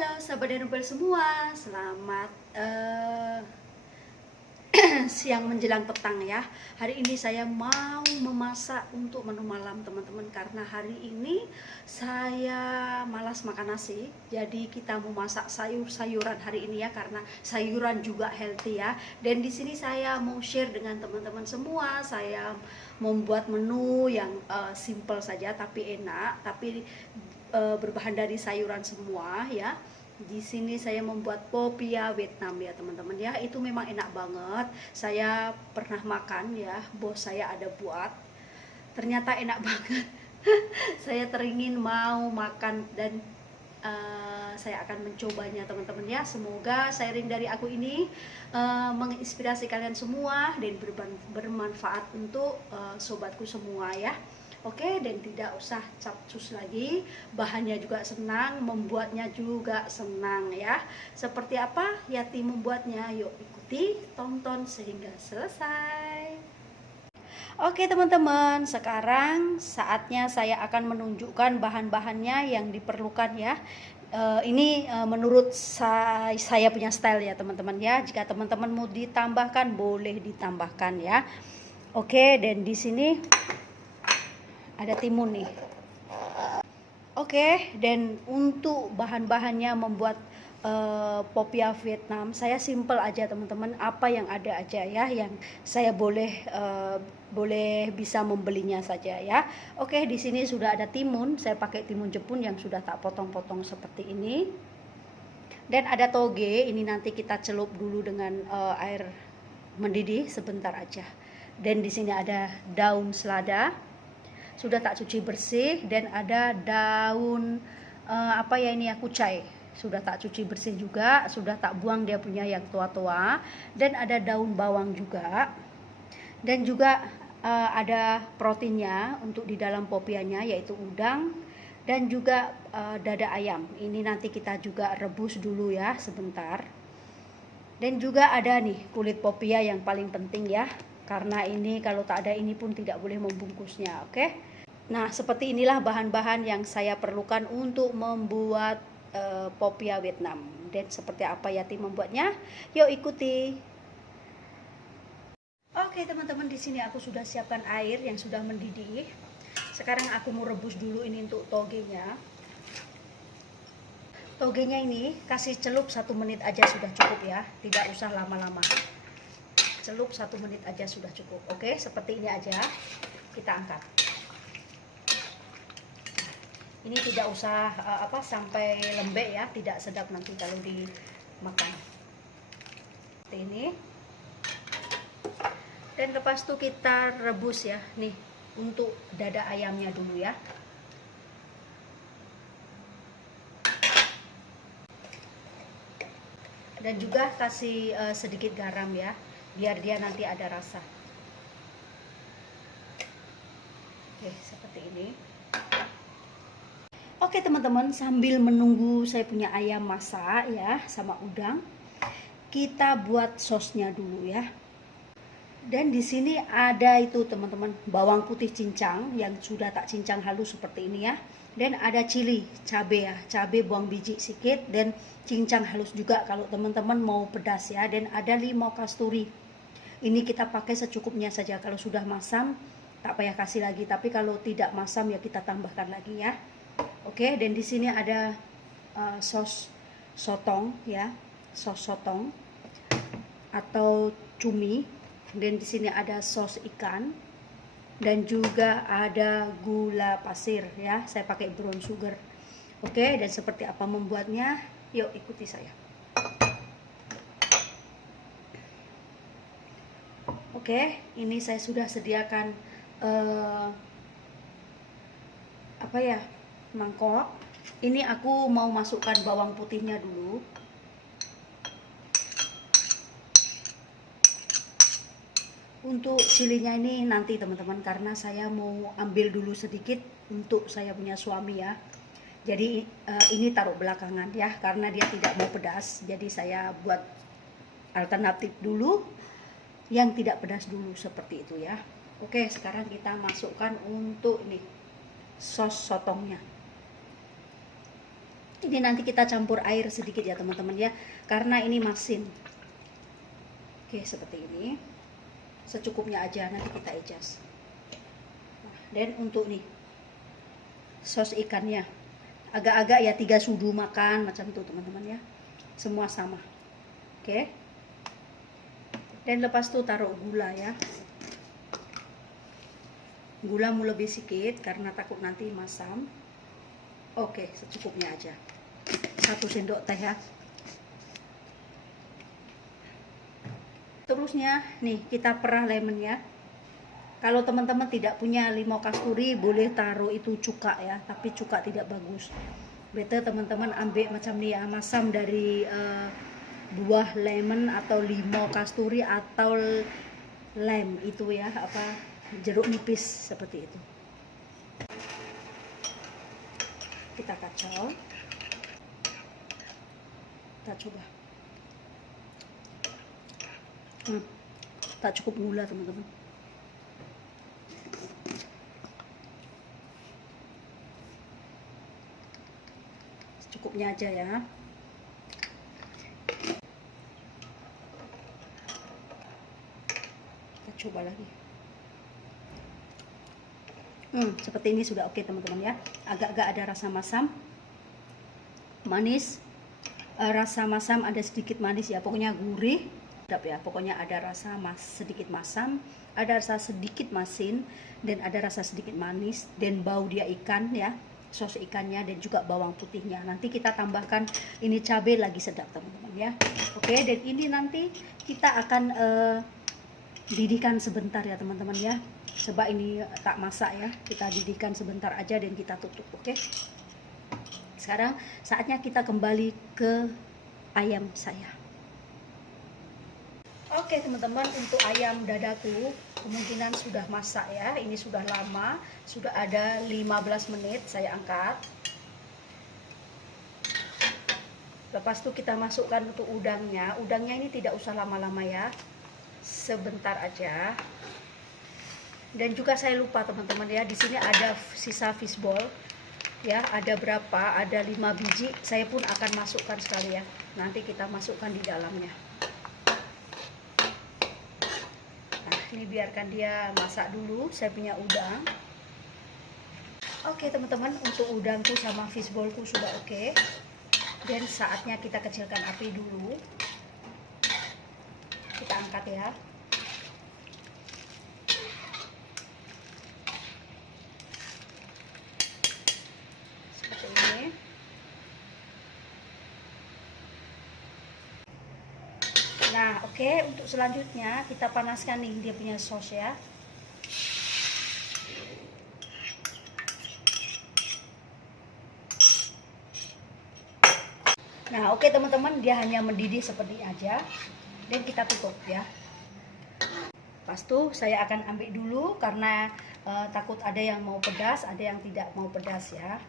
Halo sahabat Denubel semua, selamat siang menjelang petang ya. Hari ini saya mau memasak untuk menu malam teman-teman, karena hari ini saya malas makan nasi. Jadi kita mau masak sayur-sayuran hari ini ya, karena sayuran juga healthy ya. Dan di sini saya mau share dengan teman-teman semua. Saya membuat menu yang simple saja tapi enak, tapi berbahan dari sayuran semua ya. Di sini saya membuat popia Vietnam ya teman-teman ya. Itu memang enak banget. Saya pernah makan ya, bos saya ada buat. Ternyata enak banget. Saya teringin mau makan dan saya akan mencobanya teman-teman ya. Semoga sharing dari aku ini menginspirasi kalian semua dan bermanfaat untuk sobatku semua ya. Oke, dan tidak usah capcus lagi, bahannya juga senang, membuatnya juga senang ya. Seperti apa Yati membuatnya? Yuk ikuti, tonton sehingga selesai. Oke teman-teman, sekarang saatnya saya akan menunjukkan bahan-bahannya yang diperlukan ya. Ini menurut saya punya style ya teman-teman ya. Jika teman-teman mau ditambahkan, boleh ditambahkan ya. Oke, dan di sini ada timun nih. Oke, dan untuk bahan-bahannya membuat popia Vietnam, saya simple aja teman-teman, apa yang ada aja ya, yang saya boleh bisa membelinya saja ya. Oke, di sini sudah ada timun, saya pakai timun Jepun yang sudah tak potong-potong seperti ini. Dan ada toge, ini nanti kita celup dulu dengan air mendidih sebentar aja. Dan di sini ada daun selada, sudah tak cuci bersih, dan ada daun kucai, sudah tak cuci bersih juga, sudah tak buang dia punya yang tua-tua, dan ada daun bawang juga, dan juga ada proteinnya untuk di dalam popianya, yaitu udang dan juga dada ayam. Ini nanti kita juga rebus dulu ya sebentar. Dan juga ada nih kulit popia yang paling penting ya, karena ini kalau tak ada ini pun tidak boleh membungkusnya. Oke. Nah, seperti inilah bahan-bahan yang saya perlukan untuk membuat popia Vietnam. Dan seperti apa Yati membuatnya? Yuk ikuti. Oke teman-teman, di sini aku sudah siapkan air yang sudah mendidih. Sekarang aku mau rebus dulu ini untuk togenya. Togenya ini kasih celup 1 menit aja sudah cukup ya, tidak usah lama-lama. Celup 1 menit aja sudah cukup. Oke, seperti ini aja. Kita angkat. Ini tidak usah sampai lembek ya, tidak sedap nanti kalau dimakan. Seperti ini. Dan lepas itu kita rebus ya, nih untuk dada ayamnya dulu ya. Dan juga kasih sedikit garam ya, biar dia nanti ada rasa. Oke, seperti ini. Oke teman-teman, sambil menunggu saya punya ayam masak ya sama udang, kita buat sosnya dulu ya. Dan di sini ada itu teman-teman, bawang putih cincang yang sudah tak cincang halus seperti ini ya. Dan ada cili, cabe ya, cabe buang biji sedikit dan cincang halus juga kalau teman-teman mau pedas ya. Dan ada limau kasturi. Ini kita pakai secukupnya saja, kalau sudah masam tak payah kasih lagi, tapi kalau tidak masam ya kita tambahkan lagi ya. Oke, dan di sini ada sos sotong ya, sos sotong atau cumi. Dan di sini ada sos ikan dan juga ada gula pasir ya. Saya pakai brown sugar. Oke, dan seperti apa membuatnya? Yuk ikuti saya. Oke, ini saya sudah sediakan mangkok. Ini aku mau masukkan bawang putihnya dulu. Untuk cilinya ini nanti teman-teman, karena saya mau ambil dulu sedikit untuk saya punya suami ya. Jadi ini taruh belakangan ya, karena dia tidak mau pedas. Jadi saya buat alternatif dulu yang tidak pedas dulu seperti itu ya. Oke, sekarang kita masukkan untuk ini sos sotongnya. Ini nanti kita campur air sedikit ya teman-teman ya, karena ini masin. Oke, seperti ini. Secukupnya aja, nanti kita adjust. Nah, dan untuk nih sos ikannya agak-agak ya 3 sudu makan macam itu teman-teman ya, semua sama. Oke, dan lepas itu taruh gula ya. Gula mau lebih sedikit karena takut nanti masam. Oke, secukupnya aja, 1 sendok teh ya. Terusnya nih kita perah lemonnya. Kalau teman-teman tidak punya limau kasturi, boleh taruh itu cuka ya, tapi cuka tidak bagus. Better teman-teman ambil macam nih ya, masam dari buah lemon atau limau kasturi atau lem itu ya, apa jeruk nipis seperti itu. Kita kacau, kita coba. Tak cukup gula teman-teman. Cukupnya aja ya. Kita coba lagi. Seperti ini sudah oke teman-teman ya. Agak-agak ada rasa masam, manis. Rasa masam ada sedikit manis ya. Pokoknya gurih. Ya, pokoknya ada rasa sedikit masam, ada rasa sedikit masin, dan ada rasa sedikit manis, dan bau dia ikan ya, sos ikannya, dan juga bawang putihnya. Nanti kita tambahkan ini cabai lagi sedap teman-teman ya. Oke, dan ini nanti kita akan didihkan sebentar ya teman-teman ya, sebab ini tak masak ya, kita didihkan sebentar aja dan kita tutup. Oke, sekarang saatnya kita kembali ke ayam saya. Oke teman-teman, untuk ayam dadaku kemungkinan sudah masak ya. Ini sudah lama, sudah ada 15 menit saya angkat. Lepas itu kita masukkan untuk udangnya. Udangnya ini tidak usah lama-lama ya, sebentar aja. Dan juga saya lupa teman-teman ya, di sini ada sisa fishball ya, ada berapa? Ada 5 biji. Saya pun akan masukkan sekali ya. Nanti kita masukkan di dalamnya. Ini biarkan dia masak dulu. Saya punya udang. Oke teman-teman, untuk udangku sama fishballku sudah oke. Dan saatnya kita kecilkan api dulu. Kita angkat ya. Seperti ini. Nah, oke, untuk selanjutnya kita panaskan nih dia punya sos ya. Nah, oke teman-teman, dia hanya mendidih seperti aja. Dan kita tutup ya. Pas itu saya akan ambil dulu karena takut ada yang mau pedas, ada yang tidak mau pedas ya.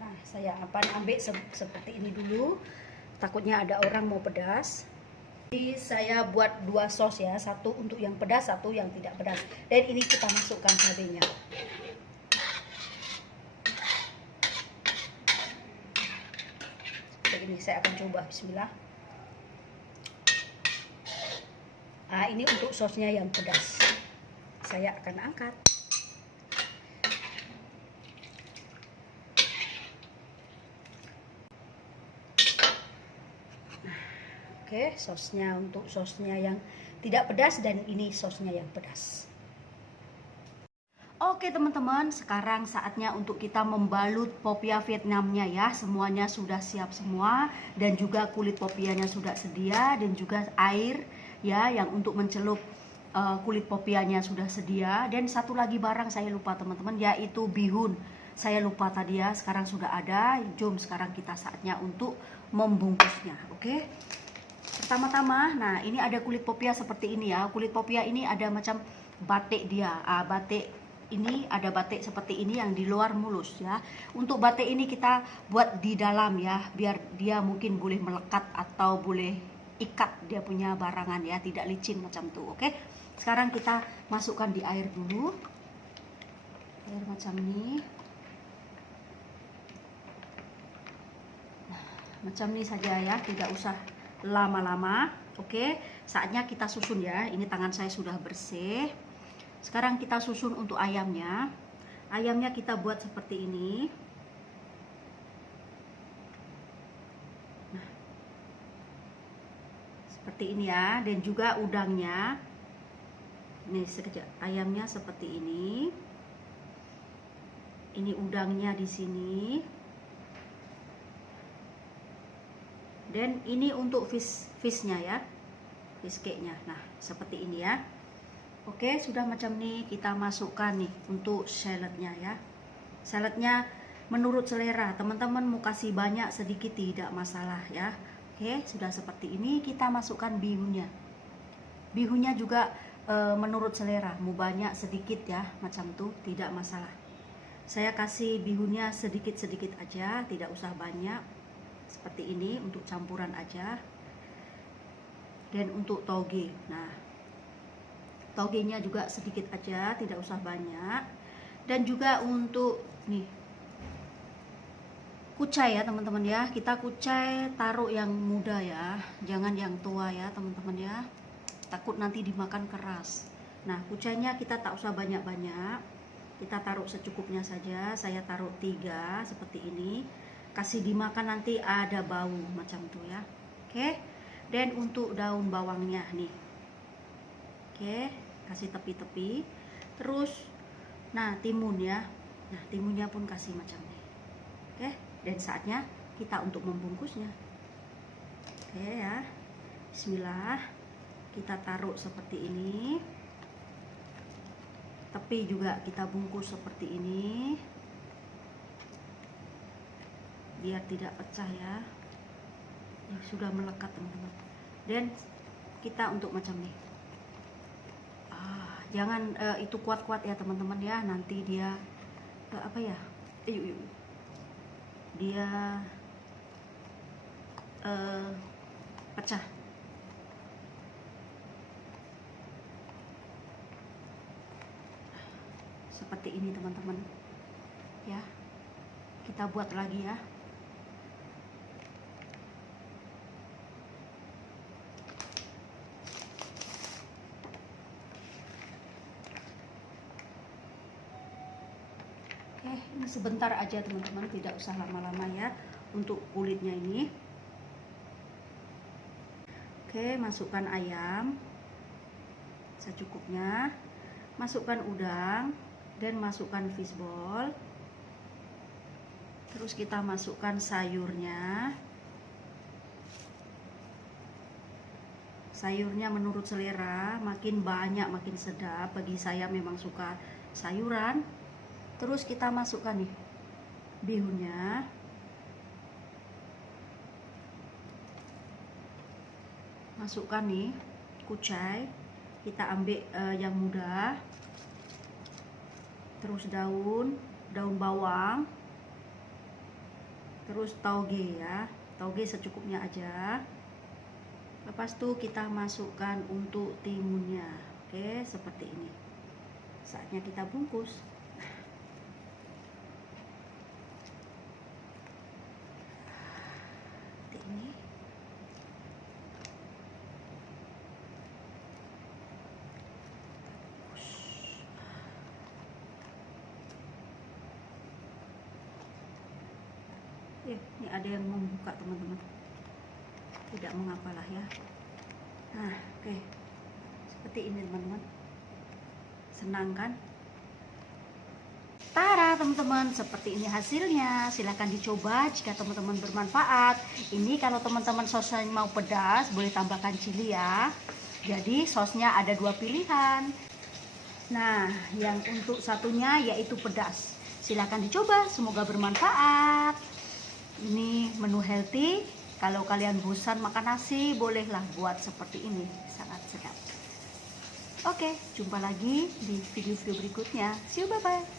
Nah, saya akan ambil seperti ini dulu. Takutnya ada orang mau pedas. Jadi saya buat 2 sos ya, satu untuk yang pedas, satu yang tidak pedas. Dan ini kita masukkan cabenya. Seperti ini saya akan coba, bismillah. Nah, ini untuk sosnya yang pedas. Saya akan angkat. Oke, sosnya untuk sosnya yang tidak pedas, dan ini sosnya yang pedas. Oke teman-teman, sekarang saatnya untuk kita membalut popia Vietnamnya ya. Semuanya sudah siap semua, dan juga kulit popianya sudah sedia, dan juga air ya yang untuk mencelup kulit popianya sudah sedia. Dan satu lagi barang saya lupa teman-teman, yaitu bihun. Saya lupa tadi ya, sekarang sudah ada. Jom sekarang kita saatnya untuk membungkusnya. Oke. Pertama-tama, nah ini ada kulit popia seperti ini ya. Kulit popia ini ada macam batik dia. Batik ini ada batik seperti ini yang di luar mulus ya. Untuk batik ini kita buat di dalam ya, biar dia mungkin boleh melekat atau boleh ikat dia punya barangan ya, tidak licin macam tuh. Oke. Sekarang kita masukkan di air dulu. Air macam ini. macam ini saja ya, tidak usah lama-lama. Oke, saatnya kita susun ya. Ini tangan saya sudah bersih. Sekarang kita susun untuk ayamnya. Ayamnya kita buat seperti ini. Nah, seperti ini ya. Dan juga udangnya. Nih sekejap, ayamnya seperti ini. Ini udangnya di sini. Dan ini untuk fishnya ya, fish cake-nya. Nah, seperti ini ya. Oke, sudah macam ini, kita masukkan nih untuk saladnya ya. Saladnya menurut selera, teman-teman mau kasih banyak sedikit tidak masalah ya. Oke, sudah seperti ini, kita masukkan bihunnya. Bihunnya juga menurut selera, mau banyak sedikit ya, macam tuh tidak masalah. Saya kasih bihunnya sedikit-sedikit aja, tidak usah banyak. Seperti ini untuk campuran aja. Dan untuk toge, nah togenya juga sedikit aja, tidak usah banyak. Dan juga untuk nih kucai ya teman-teman ya, kita kucai taruh yang muda ya, jangan yang tua ya teman-teman ya, takut nanti dimakan keras. Nah, kucainya kita tak usah banyak-banyak, kita taruh secukupnya saja. Saya taruh 3 seperti ini, kasih dimakan nanti ada bau macam tuh ya. Oke, dan untuk daun bawangnya nih, oke, kasih tepi-tepi. Terus nah timun ya, nah timunnya pun kasih macam ini. Oke, dan saatnya kita untuk membungkusnya. Oke ya, bismillah, kita taruh seperti ini. Tepi juga kita bungkus seperti ini, biar tidak pecah ya. Sudah melekat teman-teman. Dan kita untuk macam ini, jangan itu kuat-kuat ya teman-teman ya, nanti dia apa ya, dia pecah. Seperti ini teman-teman ya, kita buat lagi ya. Oke, ini sebentar aja teman-teman, tidak usah lama-lama ya untuk kulitnya ini. Oke, masukkan ayam secukupnya, masukkan udang, dan masukkan fishball. Terus kita masukkan sayurnya. Sayurnya menurut selera, makin banyak makin sedap. Bagi saya memang suka sayuran. Terus kita masukkan nih bihunnya. Masukkan nih kucai, kita ambil yang muda. Terus daun bawang. Terus toge ya, toge secukupnya aja. Lepas itu kita masukkan untuk timunnya. Oke, seperti ini. Saatnya kita bungkus. Ini ini ada yang membuka teman-teman, tidak mengapalah ya. Nah, oke, seperti ini teman-teman, senang kan? Tara teman-teman, seperti ini hasilnya. Silahkan dicoba jika teman-teman bermanfaat. Ini kalau teman-teman sosnya mau pedas, boleh tambahkan chili ya. Jadi sosnya ada 2 pilihan. Nah, yang untuk satunya yaitu pedas. Silahkan dicoba, semoga bermanfaat. Ini menu healthy. Kalau kalian bosan makan nasi, bolehlah buat seperti ini, sangat sedap. Oke, jumpa lagi di video-video berikutnya. See you, bye-bye.